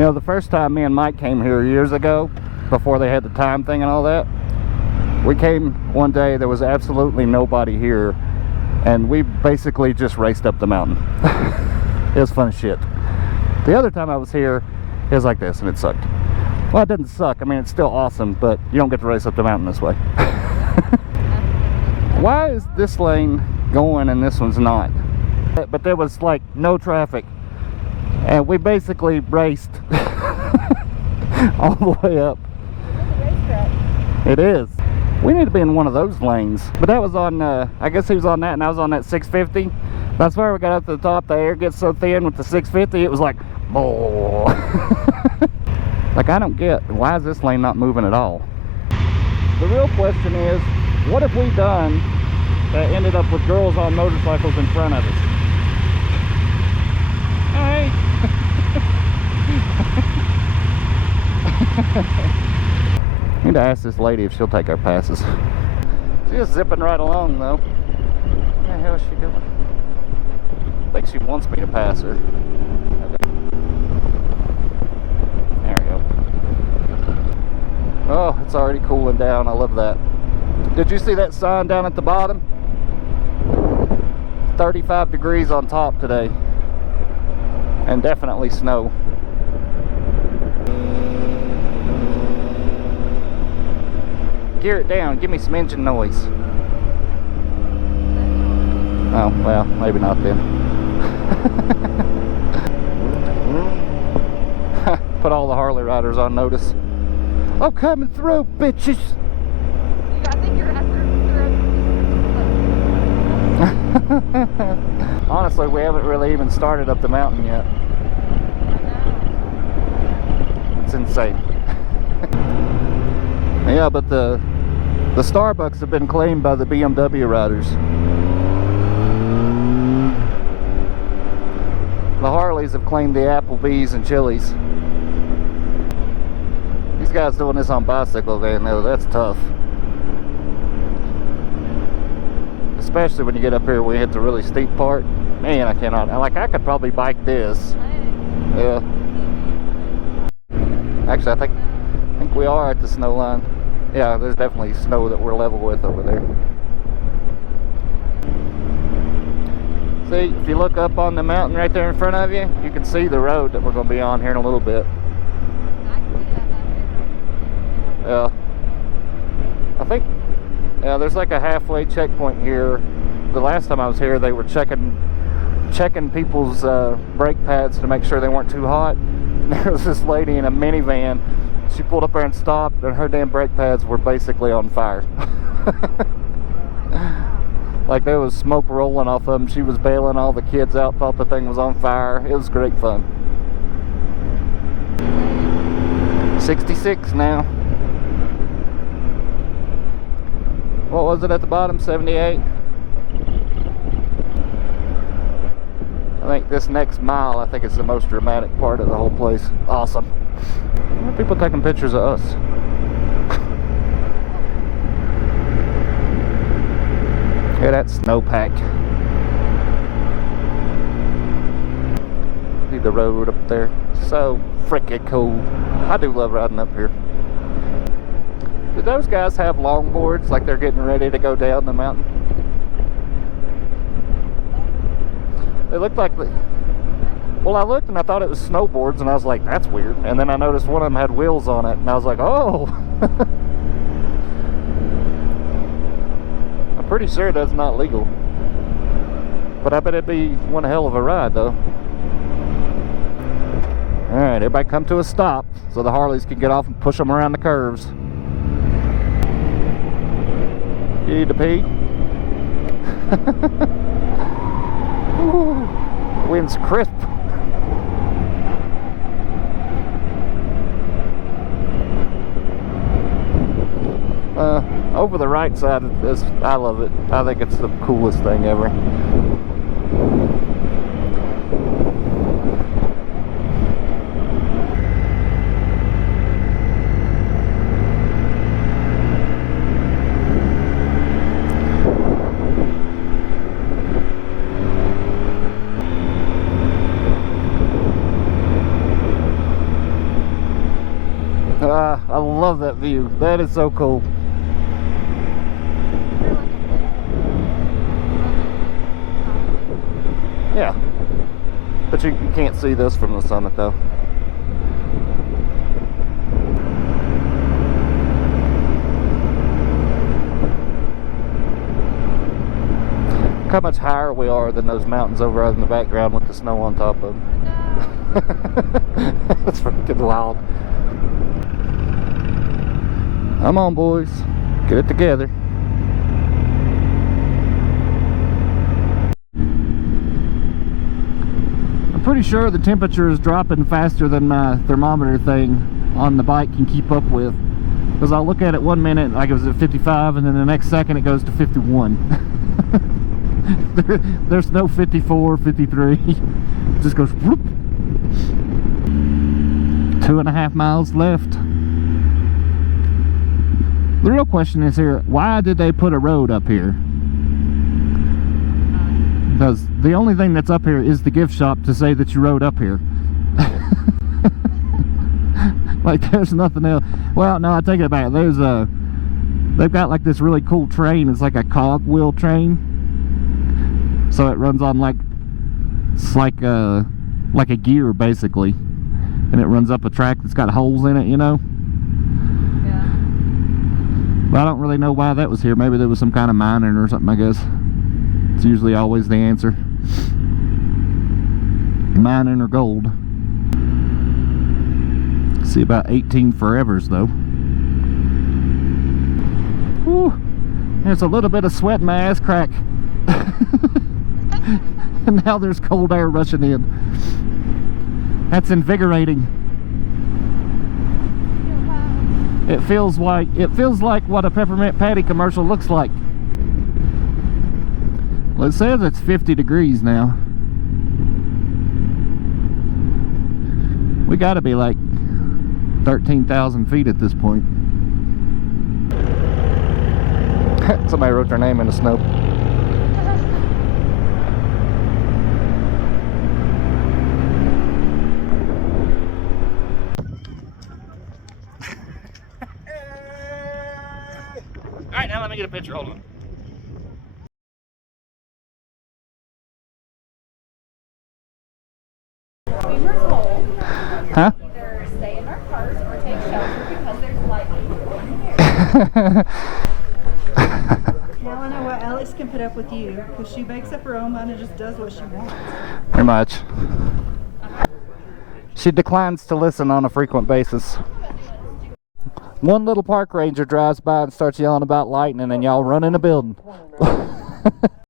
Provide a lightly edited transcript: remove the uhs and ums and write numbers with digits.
You know, the first time me and Mike came here years ago, before they had the time thing and all that, we came one day, there was absolutely nobody here, and we basically just raced up the mountain. It was fun as shit. The other time I was here, it was like this, and it sucked. Well, it didn't suck. I mean, it's still awesome, but you don't get to race up the mountain this way. Why is this lane going and this one's not? But there was like no traffic, and we basically raced all the way up. It is. We need to be in one of those lanes. But that was on, I guess he was on that and I was on that 650. That's where we got up to the top. The air gets so thin with the 650, it was like, oh. Like, I don't get, why is this lane not moving at all? The real question is, what have we done that ended up with girls on motorcycles in front of us? Hey! I need to ask this lady if she'll take our passes. She's just zipping right along though. What the hell is she doing? I think she wants me to pass her. Okay. There we go. Oh, it's already cooling down. I love that. Did you see that sign down at the bottom? 35 degrees on top today. And definitely snow. Gear it down, give me some engine noise. Oh, well, maybe not then. Put all the Harley riders on notice. I'm coming through, bitches! I think you're after. Honestly, we haven't really even started up the mountain yet. It's insane. Yeah, but the Starbucks have been claimed by the BMW riders. The Harleys have claimed the Applebee's and Chili's. These guys doing this on bicycles, they know that's tough. Especially when you get up here where you hit the really steep part. Man, I cannot. Like, I could probably bike this. Yeah. Actually, I think we are at the snow line. Yeah, there's definitely snow that we're level with over there. See, if you look up on the mountain right there in front of you, you can see the road that we're going to be on here in a little bit. Yeah. I think, yeah, there's like a halfway checkpoint here. The last time I was here, they were checking people's brake pads to make sure they weren't too hot. And there was this lady in a minivan. She pulled up there and stopped, and her damn brake pads were basically on fire. Like, there was smoke rolling off of them. She was bailing all the kids out, thought the thing was on fire. It was great fun. 66 now. What was it at the bottom? 78? I think this next mile, I think it's the most dramatic part of the whole place. Awesome. Why are people taking pictures of us? Yeah, that snowpack. See the road up there. So freaking cool. I do love riding up here. Did those guys have longboards like they're getting ready to go down the mountain? They looked like well, I looked and I thought it was snowboards, and I was like, that's weird. And then I noticed one of them had wheels on it, and I was like, oh. I'm pretty sure that's not legal. But I bet it'd be one hell of a ride, though. Alright, everybody come to a stop so the Harleys can get off and push them around the curves. You need to pee? Ooh, wind's crisp. Over the right side of this, I love it. I think it's the coolest thing ever. I love that view. That is so cool. Yeah. But you can't see this from the summit though. Look how much higher we are than those mountains over in the background with the snow on top of them. That's freaking wild. Come on, boys. Get it together. I'm pretty sure the temperature is dropping faster than my thermometer thing on the bike can keep up with. Because I'll look at it 1 minute like it was at 55, and then the next second it goes to 51. There's no 54, 53. It just goes whoop. 2.5 miles left. The real question is here, why did they put a road up here? Because the only thing that's up here is the gift shop to say that you rode up here. Like there's nothing else. Well, no, I take it back. There's they've got like this really cool train. It's like a cogwheel train. So it runs on like, it's like a gear basically, and it runs up a track that's got holes in it, you know. Yeah. But I don't really know why that was here. Maybe there was some kind of mining or something, I guess. It's usually always the answer. Mining or gold. See about 18 forevers though. Whew. There's a little bit of sweat in my ass crack. And now there's cold air rushing in. That's invigorating. It feels like what a peppermint patty commercial looks like. Well, it says it's 50 degrees now. We gotta be like 13,000 feet at this point. Somebody wrote their name in the snow. Alright, now let me get a picture. Hold on. We were told Huh? either stay in our cars or take shelter because there's lightning. Now I know why Alex can put up with you, because she makes up her own mind and just does what she wants. Very much. She declines to listen on a frequent basis. One little park ranger drives by and starts yelling about lightning, and y'all run in the building.